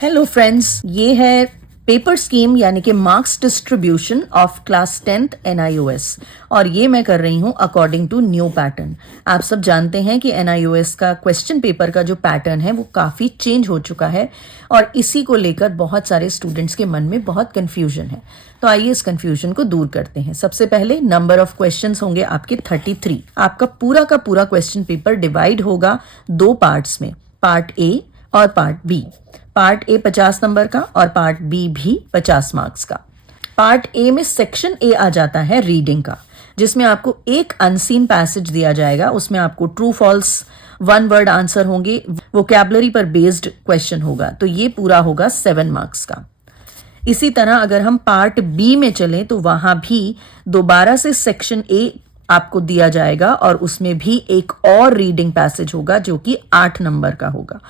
Hello friends, ये है paper scheme यानी कि marks distribution of class 10th NIOS और ये मैं कर रही हूँ अकॉर्डिंग टू न्यू पैटर्न। आप सब जानते हैं कि NIOS का क्वेश्चन पेपर का जो पैटर्न है वो काफ़ी चेंज हो चुका है और इसी को लेकर बहुत सारे स्टूडेंट्स के मन में बहुत कन्फ्यूजन है। तो आइए इस कन्फ्यूजन को दूर करते हैं। सबसे पहले नंबर ऑफ क्वेश्चंस होंगे आपके 33। आपका पूरा का पूरा क्वेश्चन पेपर डिवाइड होगा दो पार्ट्स में, पार्ट ए और part B. Part A 50 number का और पार्ट बी भी 50 मार्क्स का। पार्ट ए में सेक्शन ए आ जाता है रीडिंग का, जिसमें आपको एक अनसीन पैसेज दिया जाएगा। उसमें आपको true false one word answer होंगे, वोकैबुलरी पर बेस्ड क्वेश्चन होगा। तो ये पूरा होगा 7 मार्क्स का। इसी तरह अगर हम पार्ट बी में चलें तो वहां भी दोबारा से सेक्शन ए आपको दिया जाएगा और उसमें भी एक और रीडिंग पैसेज होगा जो कि 8 नंबर का होगा।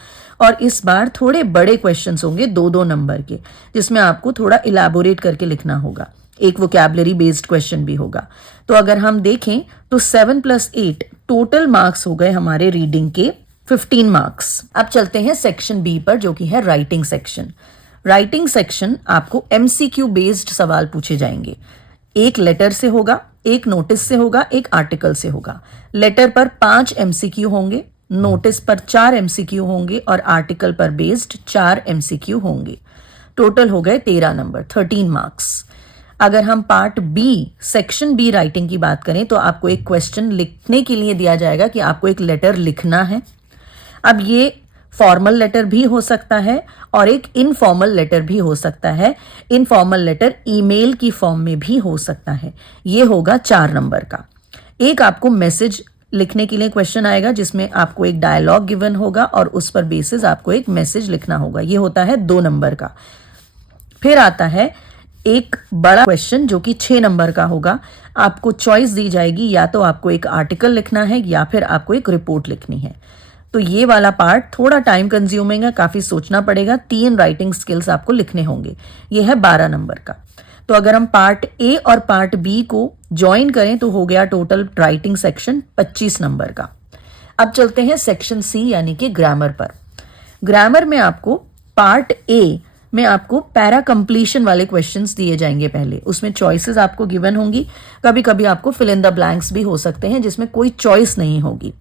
और इस बार थोड़े बड़े क्वेश्चंस होंगे 2-2 नंबर के, जिसमें आपको थोड़ा इलैबोरेट करके लिखना होगा। एक वोकैबुलरी बेस्ड क्वेश्चन भी होगा। तो अगर हम देखें तो 7 + 8 टोटल मार्क्स हो गए हमारे रीडिंग के 15 मार्क्स। अब चलते हैं सेक्शन बी पर, जो कि है राइटिंग सेक्शन। राइटिंग सेक्शन आपको MCQ बेस्ड सवाल पूछे जाएंगे। एक लेटर से होगा, एक नोटिस से होगा, एक आर्टिकल से होगा। लेटर पर 5 MCQ होंगे, नोटिस पर 4 MCQ होंगे और आर्टिकल पर बेस्ड 4 MCQ होंगे। टोटल हो गए 13 नंबर, 13 मार्क्स। अगर हम part B section B writing की बात करें तो आपको एक क्वेश्चन लिखने के लिए दिया जाएगा कि आपको एक लेटर लिखना है। अब ये फॉर्मल लेटर भी हो सकता है और एक इनफॉर्मल लेटर भी हो सकता है। इनफॉर्मल लेटर ईमेल की फॉर्म में भी हो सकता है। ये होगा 4 नंबर का। एक आपको मैसेज लिखने के लिए क्वेश्चन आएगा, जिसमें आपको एक डायलॉग गिवन होगा और उस पर बेसिस आपको एक मैसेज लिखना होगा। ये होता है 2 नंबर का। फिर आता है एक बड़ा क्वेश्चन जो कि 6 नंबर का होगा। आपको चॉइस दी जाएगी, या तो आपको एक आर्टिकल लिखना है या फिर आपको एक रिपोर्ट लिखनी है। तो ये वाला पार्ट थोड़ा टाइम कंज्यूमिंग है, काफी सोचना पड़ेगा। 3 राइटिंग स्किल्स आपको लिखने होंगे। ये है 12 नंबर का। तो अगर हम पार्ट ए और पार्ट बी को ज्वाइन करें तो हो गया टोटल राइटिंग सेक्शन 25 नंबर का। अब चलते हैं सेक्शन सी यानी कि ग्रामर पर। ग्रामर में आपको पार्ट ए में आपको पैरा कंप्लीशन वाले क्वेश्चंस दिए जाएंगे। पहले उसमें चॉइसेस आपको गिवन होंगी। कभी कभी आपको फिल इन द ब्लैंक्स भी हो सकते हैं जिसमें कोई चॉइस नहीं होगी।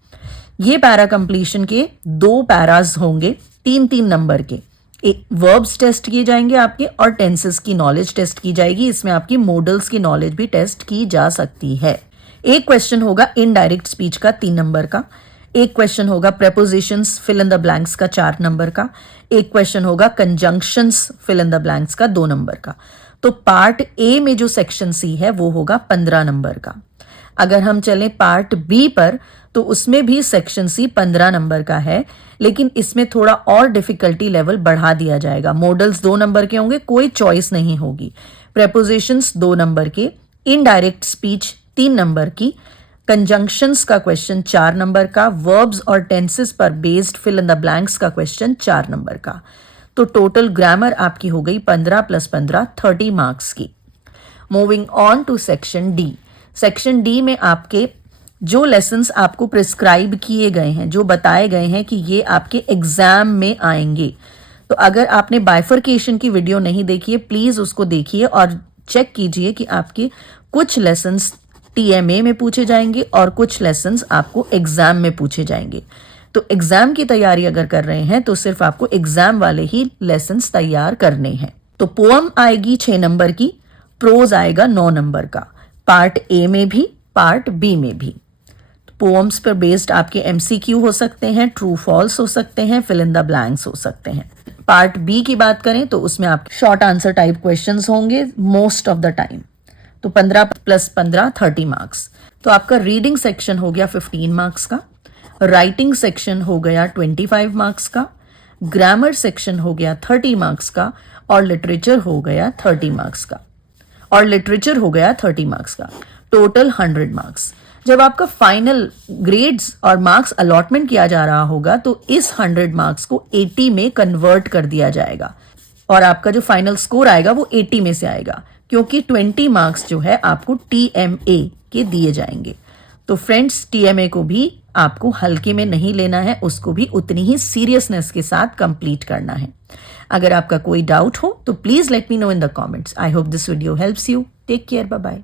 ये पैरा कंप्लीशन के 2 पैराज होंगे 3-3 नंबर के। वर्ब्स टेस्ट किए जाएंगे आपके और टेंसेस की नॉलेज टेस्ट की जाएगी। इसमें आपकी मॉडल्स की नॉलेज भी टेस्ट की जा सकती है। एक क्वेश्चन होगा इनडायरेक्ट स्पीच का 3 नंबर का। एक क्वेश्चन होगा prepositions fill in the blanks का 4 नंबर का। एक क्वेश्चन होगा conjunctions fill in the blanks का 2 नंबर का। तो पार्ट ए में जो सेक्शन सी है वो होगा 15 नंबर का। अगर हम चलें पार्ट बी पर तो उसमें भी सेक्शन सी 15 नंबर का है, लेकिन इसमें थोड़ा और डिफिकल्टी लेवल बढ़ा दिया जाएगा। मॉडल्स 2 नंबर के होंगे, कोई चॉइस नहीं होगी। प्रेपोजिशंस 2 नंबर के, इनडायरेक्ट स्पीच 3 नंबर की, कंजंक्शंस का क्वेश्चन 4 नंबर का, वर्ब्स और टेंसेस पर based fill in the blanks का क्वेश्चन 4 नंबर का। तो टोटल ग्रामर आपकी हो गई 15 + 15 30 मार्क्स की। Moving on to section D. Section D में आपके जो लेसन्स आपको प्रिस्क्राइब किए गए हैं, जो बताए गए हैं कि ये आपके एग्जाम में आएंगे। तो अगर आपने बाइफरकेशन की वीडियो नहीं देखी है, प्लीज उसको देखिए और चेक कीजिए कि आपके कुछ लेसन्स TMA में पूछे जाएंगे और कुछ लेसन्स आपको एग्जाम में पूछे जाएंगे। तो एग्जाम की तैयारी अगर कर रहे हैं तो सिर्फ आपको एग्जाम वाले ही लेसन्स तैयार करने हैं। तो पोअम आएगी 6 नंबर की, प्रोज आएगा 9 नंबर का। पार्ट ए में भी, पार्ट बी में भी। पोएम्स पर बेस्ड आपके MCQ हो सकते हैं, ट्रू फॉल्स हो सकते हैं, फिल इन द ब्लैंक्स हो सकते हैं। पार्ट बी की बात करें तो उसमें आपके शॉर्ट आंसर टाइप क्वेश्चंस होंगे मोस्ट ऑफ द टाइम। तो 15 + 15 30 मार्क्स। तो आपका रीडिंग सेक्शन हो गया 15 मार्क्स का, राइटिंग सेक्शन हो गया 25 मार्क्स का, ग्रामर सेक्शन हो गया 30 मार्क्स का और लिटरेचर हो गया 30 मार्क्स का टोटल 100 मार्क्स। जब आपका फाइनल ग्रेड्स और मार्क्स अलॉटमेंट किया जा रहा होगा तो इस 100 मार्क्स को 80 में कन्वर्ट कर दिया जाएगा और आपका जो फाइनल स्कोर आएगा वो 80 में से आएगा, क्योंकि 20 मार्क्स जो है आपको TMA के दिए जाएंगे। तो फ्रेंड्स, TMA को भी आपको हल्के में नहीं लेना है, उसको भी उतनी ही सीरियसनेस के साथ कंप्लीट करना है। अगर आपका कोई डाउट हो तो please let me know in the comments. I hope this video helps you. Take care, bye bye.